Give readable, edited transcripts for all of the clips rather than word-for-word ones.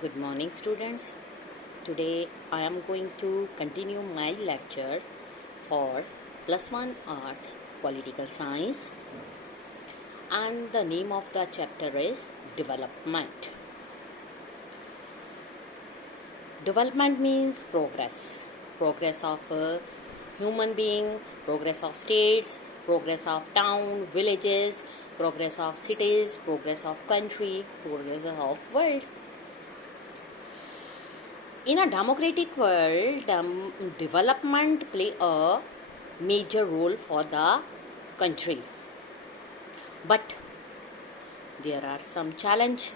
Good morning, students. Today I am going to continue my lecture for Plus One Arts Political Science, and the name of the chapter is Development. Development means progress of a human being, progress of states, progress of town, villages, progress of cities, progress of country, progress of world. In a democratic world, development play a major role for the country. But there are some challenge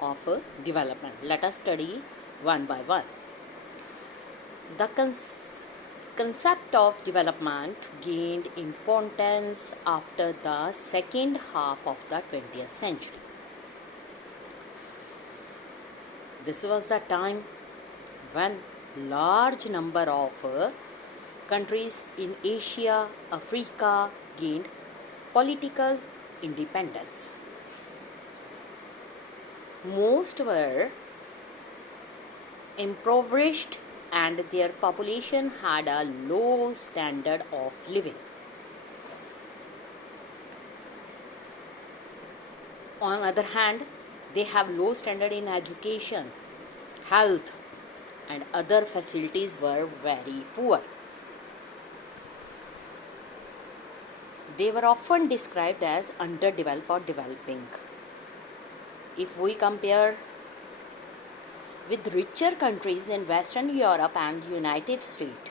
of development. Let us study one by one. The concept of development gained importance after the second half of the 20th century. This was the time when large number of countries in Asia, Africa gained political independence. Most were impoverished and their population had a low standard of living. On the other hand, they have low standard in education, health, and other facilities were very poor. They were often described as underdeveloped or developing. If we compare with richer countries in Western Europe and United States,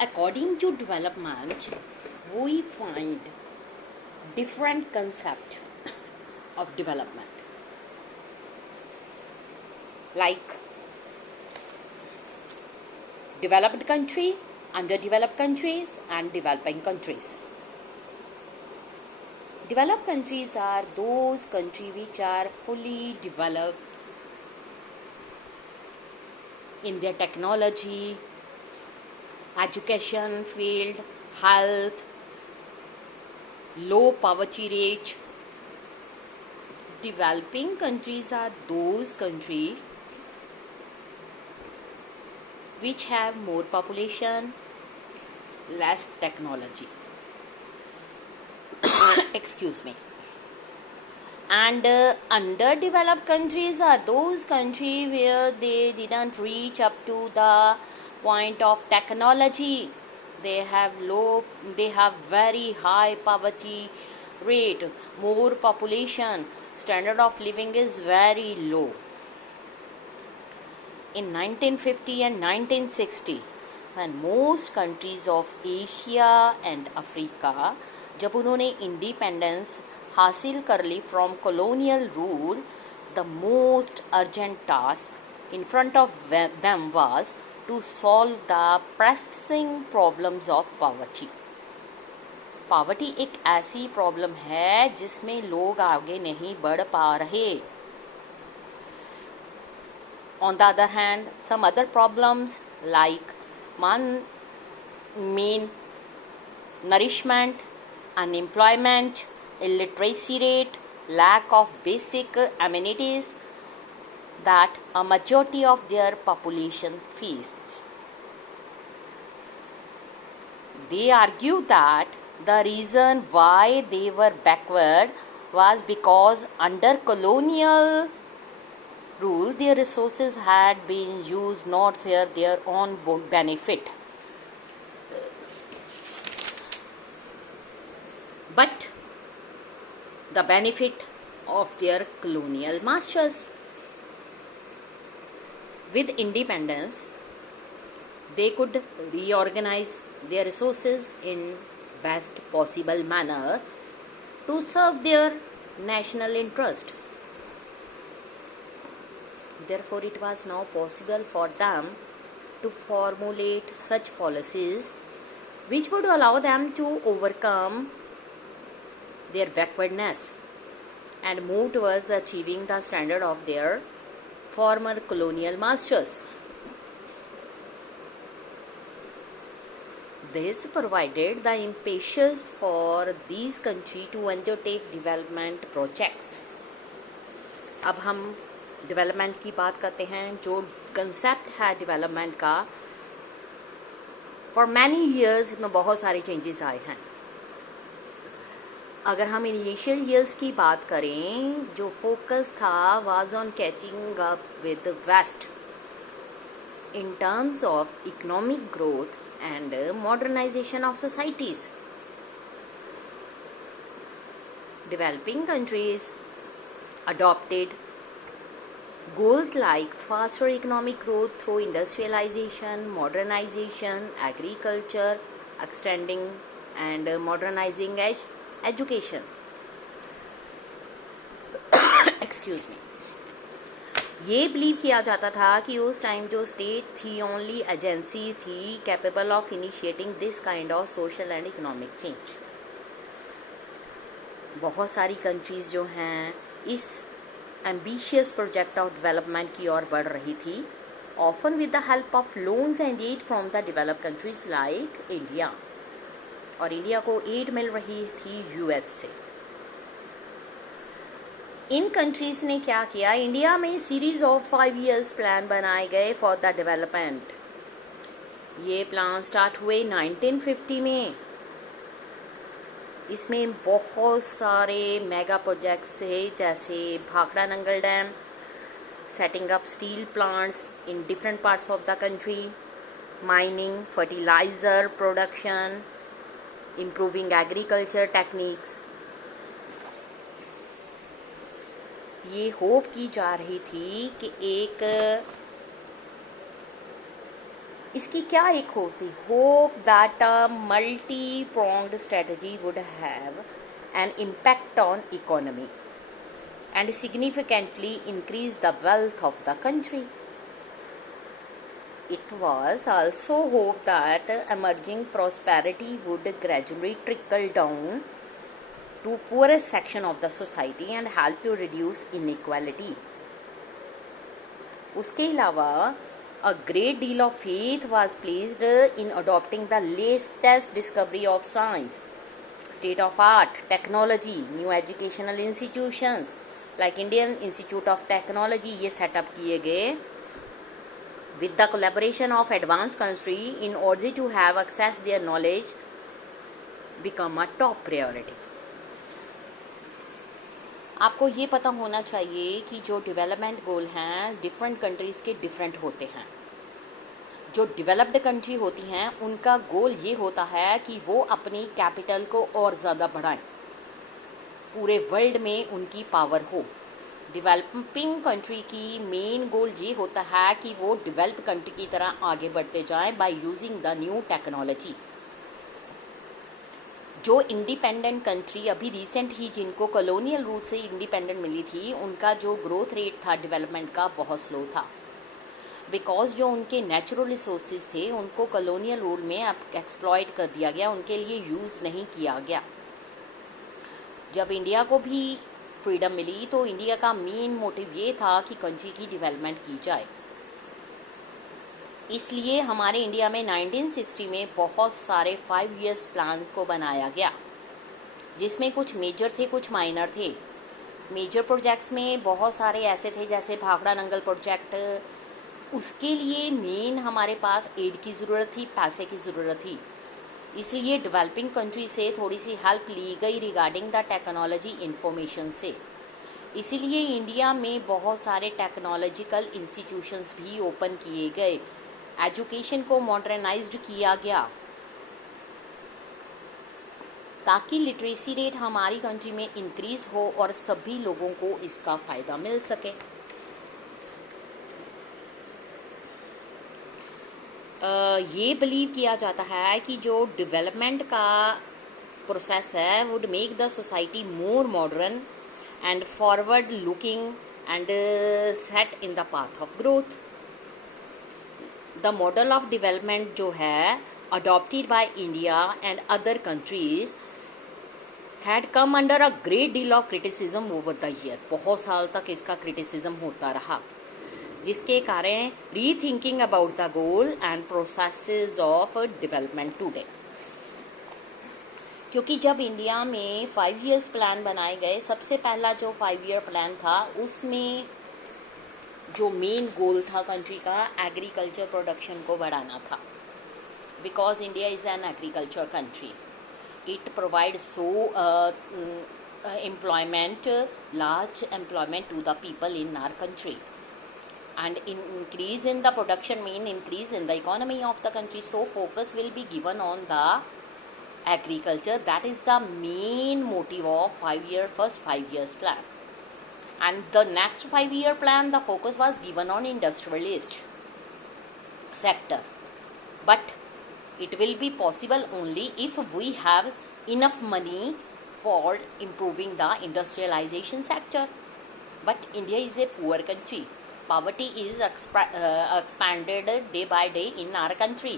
according to development, we find different concept of development. Like developed country, underdeveloped countries, and developing countries. Developed countries are those countries which are fully developed in their technology, education field, health, low poverty rate. Developing countries are those countries which have more population, less technology. Excuse me. And underdeveloped countries are those countries where they didn't reach up to the point of technology. They have very high poverty rate, more population, standard of living is very low. In 1950 and 1960, when most countries of Asia and Africa, जब उन्होंने independence हासिल कर ली from colonial rule, the most urgent task in front of them was to solve the pressing problems of poverty. Poverty एक ऐसी problem है जिसमें लोग आगे नहीं बढ़ पा रहे. On the other hand, some other problems like malnourishment, unemployment, illiteracy rate, lack of basic amenities that a majority of their population faced. They argue that the reason why they were backward was because under colonial rule, their resources had been used not for their own benefit, but the benefit of their colonial masters. With independence, they could reorganize their resources in best possible manner to serve their national interest. Therefore, it was now possible for them to formulate such policies which would allow them to overcome their backwardness and move towards achieving the standard of their former colonial masters. This provided the impetus for these countries to undertake development projects. अब हम development की बात करते हैं। जो concept है development का, for many years में बहुत सारे चेंजेस आए हैं। अगर हम इनिशियल ईयर्स की बात करें, जो फोकस था was on catching up with West in terms of economic growth and modernisation of societies. Developing countries adopted goals like faster economic growth through industrialization, modernization, agriculture, extending and modernizing education. Excuse me. ये believe किया जाता था कि उस time जो state थी only agency थी capable of initiating this kind of social and economic change. बहुत सारी कंट्रीज़ जो हैं इस एम्बिशियस प्रोजेक्ट ऑफ डेवलपमेंट की ओर बढ़ रही थी, often with the help of loans and aid from the developed countries like India. और इंडिया को एड मिल रही थी यूएस से। इन कंट्रीज़ ने क्या किया, इंडिया में सीरीज ऑफ 5 years प्लान बनाए गए फॉर द डेवलपमेंट। ये प्लान स्टार्ट हुए 1950 में। इसमें बहुत सारे मेगा प्रोजेक्ट्स थे, जैसे Bhakra Nangal dam, setting up steel plants in different parts of the country, mining, fertiliser production, improving agriculture techniques. ये होप की जा रही थी कि इसकी क्या एक होती hope that a multi pronged strategy would have an impact on economy and significantly increase the wealth of the country. It was also hoped that emerging prosperity would gradually trickle down to poorest section of the society and help to reduce inequality. उसके अलावा a great deal of faith was placed in adopting the latest discovery of science, state of art, technology, new educational institutions like Indian Institute of Technology ये setup किए गए with the collaboration of advanced country in order to have access their knowledge become a top priority. आपको ये पता होना चाहिए कि जो डेवलपमेंट गोल हैं डिफरेंट कंट्रीज़ के डिफरेंट होते हैं। जो डेवलप्ड कंट्री होती हैं उनका गोल ये होता है कि वो अपनी कैपिटल को और ज़्यादा बढ़ाएं, पूरे वर्ल्ड में उनकी पावर हो। डेवलपिंग कंट्री की मेन गोल ये होता है कि वो डेवलप्ड कंट्री की तरह आगे बढ़ते जाएं by using the new technology. जो इंडिपेंडेंट कंट्री अभी रिसेंट ही जिनको कॉलोनियल रूल से इंडिपेंडेंट मिली थी, उनका जो ग्रोथ रेट था डेवलपमेंट का बहुत स्लो था, बिकॉज जो उनके नेचुरल रिसोर्सेज थे उनको कॉलोनियल रूल में एक्सप्लॉइट कर दिया गया, उनके लिए यूज़ नहीं किया गया। जब इंडिया को भी फ्रीडम मिली तो इंडिया का मेन मोटिव ये था कि कंट्री की डेवलपमेंट की जाए। इसलिए हमारे इंडिया में 1960 में बहुत सारे 5 years प्लान्स को बनाया गया, जिसमें कुछ मेजर थे कुछ माइनर थे। मेजर प्रोजेक्ट्स में बहुत सारे ऐसे थे जैसे भाखड़ा नंगल प्रोजेक्ट, उसके लिए मेन हमारे पास एड की ज़रूरत थी, पैसे की ज़रूरत थी। इसलिए डेवलपिंग कंट्री से थोड़ी सी हेल्प ली गई रिगार्डिंग द टेक्नोलॉजी इंफॉर्मेशन से। इसीलिए इंडिया में बहुत सारे टेक्नोलॉजिकल इंस्टीट्यूशंस भी ओपन किए गए, एजुकेशन को मॉडर्नाइज्ड किया गया ताकि लिटरेसी रेट हमारी कंट्री में इंक्रीज़ हो और सभी लोगों को इसका फ़ायदा मिल सके। ये बिलीव किया जाता है कि जो डेवलपमेंट का प्रोसेस है would make the society more modern and forward looking and set in the path of growth. The model of development जो है adopted by India and other countries had come under a great deal of criticism over the year. बहुत साल तक इसका criticism होता रहा, जिसके कारण rethinking about the goal and processes of development today. क्योंकि जब इंडिया में 5 ईयर्स प्लान बनाए गए, सबसे पहला जो 5 ईयर प्लान था उसमें जो मेन गोल था कंट्री का एग्रीकल्चर प्रोडक्शन को बढ़ाना था, because India is an agriculture country. It provide so employment, large employment to the people in our country, and increase in the production mean increase in the economy of the country, so focus will be given on the agriculture. That is the main motive of first 5 years plan. And the next 5 year plan, the focus was given on industrialist sector, but it will be possible only if we have enough money for improving the industrialization sector. But India is a poor country. Poverty is expanded day by day in our country.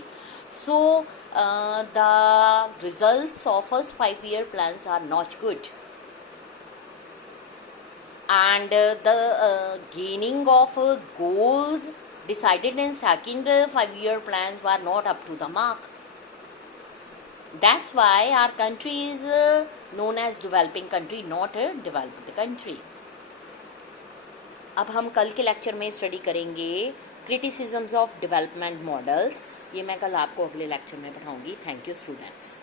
So the results of first 5 year plans are not good. And the gaining of goals decided in second 5 year plans were not up to the mark. That's why our country is known as developing country, not a developed country. अब हम कल के lecture में study करेंगे criticisms of development models. ये मैं कल आपको अगले लेक्चर में पढ़ाऊंगी. Thank you students.